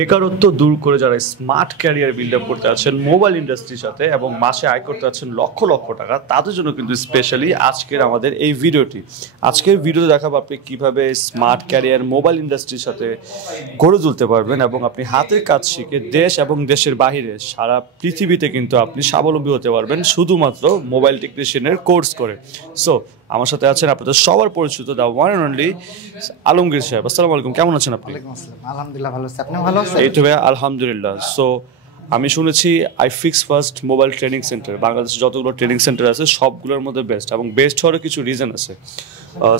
বেকারত্ব দূর করে যারা স্মার্ট ক্যারিয়ার বিল্ড আপ করতে আছেন মোবাইল ইন্ডাস্ট্রির সাথে এবং মাসে আয় করতে আছেন লক্ষ লক্ষ টাকা, তাদের জন্য কিন্তু স্পেশালি আজকের আমাদের এই ভিডিওটি। আজকের ভিডিওতে দেখাবো আপনি কিভাবে স্মার্ট ক্যারিয়ার মোবাইল ইন্ডাস্ট্রির সাথে গড়ে তুলতে পারবেন এবং আপনি হাতের কাজ শিখে দেশ এবং দেশের বাইরে সারা পৃথিবীতে কিন্তু আপনি স্বাবলম্বী হতে পারবেন শুধুমাত্র মোবাইল টেকনিশিয়ানের কোর্স করে। সো আমার সাথে আছেন আপনাদের সবার পরিচিত the one and only Alamgir সাহেব। আসসালামু আলাইকুম, কেমন আছেন আপনি? আলহামদুলিল্লাহ ভালো আছি, আপনি ভালো আছেন? এই তো ভাইয়া আলহামদুলিল্লাহ। সো আমি শুনেছি iFix first mobile training centre বাংলাদেশে যতগুলো ট্রেনিং সেন্টার আছে সবগুলোর মধ্যে বেস্ট, এবং বেস্ট হওয়ার কিছু রিজন আছে।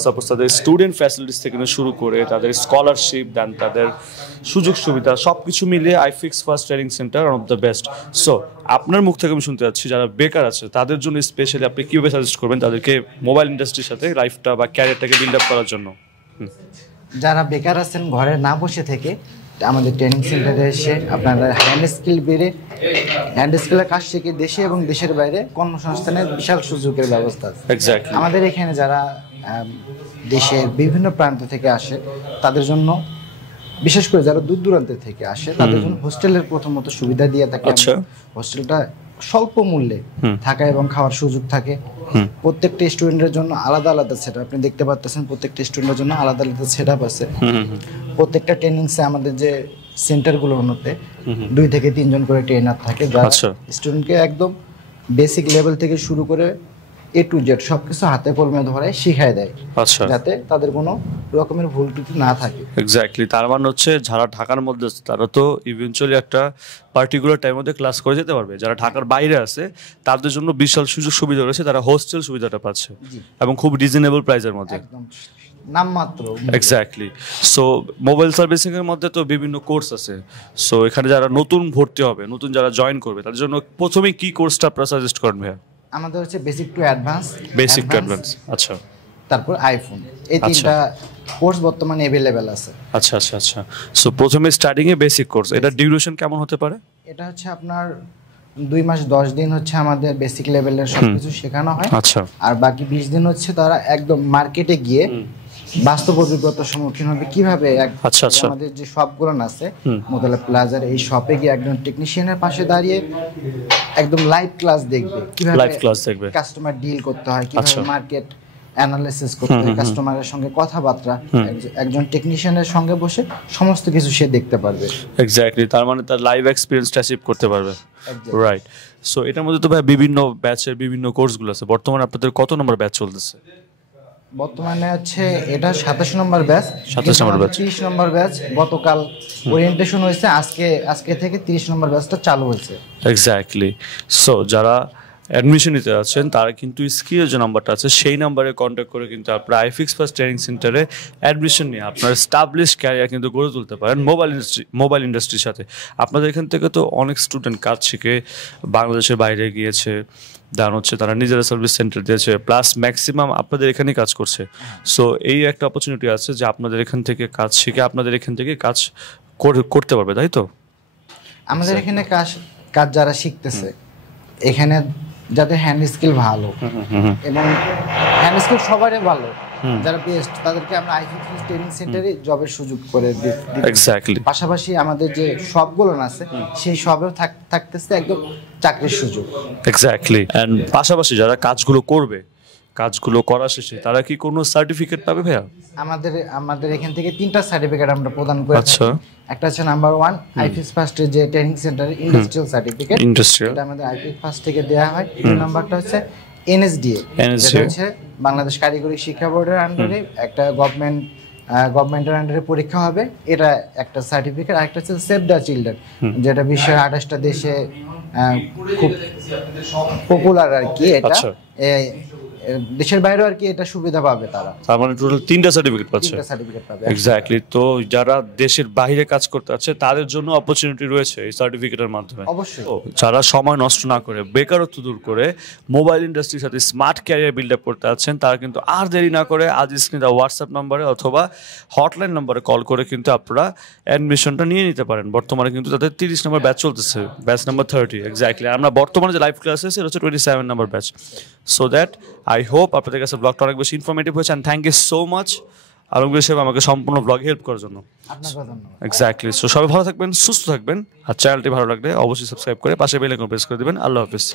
সাপোজ তাদের স্টুডেন্ট ফ্যাসিলিটিস থেকে শুরু করে তাদের স্কলারশিপ দেন, তাদের সুযোগ সুবিধা সব কিছু মিলিয়ে iFix first training centre one of the best. So আপনার মুখ থেকে আমি শুনতে যাচ্ছি যারা বেকার আছে তাদের জন্য স্পেশালি আপনি কীভাবে সাজেস্ট করবেন তাদেরকে মোবাইল ইন্ডাস্ট্রির সাথে লাইফটা বা ক্যারিয়ারটাকে বিল্ড আপ করার জন্য? যারা বেকার আছেন ঘরে না বসে থেকে আমাদের ট্রেনিং সেন্টারে এসে আপনারা হ্যান্ড স্কিলের কাজ শিখে দেশে এবং দেশের বাইরে কর্মসংস্থানের বিশাল সুযোগের ব্যবস্থা আছে। আমাদের এখানে যারা দেশের বিভিন্ন প্রান্ত থেকে আসে তাদের জন্য, বিশেষ করে যারা দূর দূরান্ত থেকে আসে তাদের জন্য হোস্টেলের প্রথমত সুবিধা দিয়ে থাকে। হোস্টেলটা স্বল্প মূল্যে থাকা এবং খাওয়ার সুযোগ থাকে। প্রত্যেকটা স্টুডেন্টের জন্য আলাদা আলাদা সেট আপনি দেখতে পাচ্ছেন, প্রত্যেকটা স্টুডেন্টের জন্য আলাদা আলাদা সেট আপ আছে। প্রত্যেকটা ট্রেনিংসে আমাদের যে সেন্টারগুলোর মধ্যে 2 থেকে 3 জন করে ট্রেনার থাকে যারা স্টুডেন্টকে একদম বেসিক লেভেল থেকে শুরু করে A to Z সবকিছু হাতে কলমে ধরে শিখায় দেয়, যাতে তাদের কোনো রকমের ভুল ত্রুটি না থাকে। এক্স্যাক্টলি, তার মানে হচ্ছে যারা ঢাকার মধ্যে আছে তারা তো ইভেনচুয়ালি একটা পার্টিকুলার টাইমের মধ্যে ক্লাস করে যেতে পারবে। যারা ঢাকার বাইরে আছে তাদের জন্য বিশাল সুযোগ সুবিধা রয়েছে, তারা হোস্টেল সুবিধাটা পাচ্ছে এবং খুব রিজনেবল প্রাইসের মধ্যে, একদম নামমাত্র। এক্স্যাক্টলি। সো মোবাইল সার্ভিসিং এর মধ্যে তো বিভিন্ন কোর্স আছে। সো এখানে যারা নতুন ভর্তি হবে, নতুন যারা জয়েন করবে তাদের জন্য প্রথমে কি কোর্সটা আপনারা সাজেস্ট করবেন ভাইয়া? আমাদের হচ্ছে বেসিক টু অ্যাডভান্স। আচ্ছা। তারপর আইফোন, এই তিনটা কোর্স বর্তমানে अवेलेबल আছে। আচ্ছা। সো প্রথমে স্টার্টিং এ বেসিক কোর্স, এটা ডিউরেশন কেমন হতে পারে? এটা হচ্ছে আপনার 2 মাস 10 দিন হচ্ছে আমাদের বেসিক লেভেলের সবকিছু শেখানো হয়। আচ্ছা। আর বাকি 20 দিন হচ্ছে তারা একদম মার্কেটে গিয়ে বাস্তব অভিজ্ঞতার সম্মুখীন হবে কিভাবে আমাদের যে শপগুলো আছে মোতালা প্লাজার, এই শপে গিয়ে একজন টেকনিশিয়ানের পাশে দাঁড়িয়ে একদম লাইভ ক্লাস দেখবে, কিভাবে কাস্টমার ডিল করতে হয়, কিভাবে মার্কেট অ্যানালাইসিস করতে হয়, কাস্টমারের সঙ্গে কথাবার্তা একজন টেকনিশিয়ানের সঙ্গে বসে সমস্ত কিছু সে দেখতে পারবে। এক্স্যাক্টলি, তার মানে তার লাইভ এক্সপেরিয়েন্সটা অ্যাচিভ করতে পারবে। রাইট। সো এটার মধ্যে তো ভাই বিভিন্ন ব্যাচের বিভিন্ন কোর্সগুলো আছে। বর্তমানে আপনাদের কত নম্বর ব্যাচ চলতেছে? বর্তমানে হচ্ছে এটা 27 নম্বর ব্যাচ। 30 নম্বর ব্যাচ গতকাল ওরিয়েন্টেশন হয়েছে, আজকে থেকে 30 নম্বর ব্যাচটা চালু হয়েছে। এক্স্যাক্টলি। সো যারা অ্যাডমিশন নিতে যাচ্ছেন তারা কিন্তু স্ক্রিনে যে নাম্বারটা আছে সেই নাম্বারে কন্ট্যাক্ট করে কিন্তু আপনারা আইফিক্স ফার্স্ট ট্রেনিং সেন্টারে অ্যাডমিশন নিয়ে আপনার এস্টাবলিশ ক্যারিয়ার কিন্তু গড়ে তুলতে পারেন মোবাইল ইন্ডাস্ট্রির সাথে। আপনাদের এখান থেকে তো অনেক স্টুডেন্ট কাজ শিখে বাংলাদেশের বাইরে গিয়েছে, দেন হচ্ছে তারা নিজেরা সার্ভিস সেন্টার দিয়েছে, প্লাস ম্যাক্সিমাম আপনাদের এখানেই কাজ করছে। সো এই একটা অপরচুনিটি আছে যে আপনাদের এখান থেকে কাজ শিখে আপনাদের এখান থেকে কাজ করতে পারবে, তাই তো? আমাদের এখানে কাজ যারা শিখতেছে এখানে যাদের হ্যান্ড স্কিল ভালো এবং হ্যান্ড স্কিল সবারই ভালো, যারা বেস্ট তাদেরকে আমরা আইফিক্স ট্রেনিং সেন্টারে জবের সুযোগ করে দিই। এক্স্যাক্টলি। পাশাপাশি আমাদের যে শপগুলো আছে সেই শপেও থাকতেছে একদম চাকরির সুযোগ। এক্স্যাক্টলি। এন্ড পাশাপাশি যারা কাজগুলো করবে, কাজগুলো করা শেষে তারা কি কোনো সার্টিফিকেট পাবে ভাইয়া? আমাদের এখান থেকে 3টা সার্টিফিকেট আমরা প্রদান করে থাকি। একটা হচ্ছে নাম্বার 1 আইফিক্স ফার্স্টের যে ট্রেনিং সেন্টার ইন্ডাস্ট্রিয়াল সার্টিফিকেট, এটা আমাদের আইফিক্স ফার্স্ট থেকে দেওয়া হয়। 2 নাম্বারটা হচ্ছে NSDA, যেটা হচ্ছে বাংলাদেশ কারিগরি শিক্ষা বোর্ডের আন্ডারে একটা গভর্নমেন্টের আন্ডারে পরীক্ষা হবে, এটা একটা সার্টিফিকেট। আরেকটা হচ্ছে সেভ দ্য চিলড্রেন, যেটা বিশ্বের 28টা দেশে খুব পপুলার আর কি। এটা দেশের বাইরে আর কি এটা সুবিধা পাবে তারা। তার মানে টোটাল 3টা সার্টিফিকেট পাচ্ছে। এক্স্যাক্টলি। তো যারা দেশের বাইরে কাজ করতে আছে তাদের জন্য অপরচুনিটি রয়েছে এই সার্টিফিকেটের মাধ্যমে। অবশ্যই যারা সময় নষ্ট না করে বেকারত্ব দূর করে মোবাইল ইন্ডাস্ট্রির সাথে স্মার্ট ক্যারিয়ার বিল্ড আপ করতে আছেন তারা কিন্তু আর দেরি না করে আজ স্ক্রিনে হোয়াটসঅ্যাপ নম্বরে অথবা হটলাইন নম্বরে কল করে কিন্তু আপনারা অ্যাডমিশনটা নিয়ে নিতে পারেন। বর্তমানে কিন্তু তাদের 30 নম্বর ব্যাচ চলতেছে, ব্যাচ নাম্বার 30। এক্স্যাক্টলি। আমরা বর্তমানে যে লাইভ ক্লাস আছে এটা হচ্ছে 27 number batch. So that I hope আপনাদের কাছে ব্লগটা অনেক বেশি ইনফরমেটিভ হয়েছে। And thank you so much Alamgir সাহেব আমাকে সম্পূর্ণ ব্লগ হেল্প করার জন্য। আপনাকে ধন্যবাদ। এক্স্যাক্টলি। সো সবাই ভালো থাকবেন, সুস্থ থাকবেন, আর চ্যানেলটি ভালো লাগলে অবশ্যই সাবস্ক্রাইব করে পাশে বেল আইকন প্রেস করে দিবেন। আল্লাহ হাফিজ।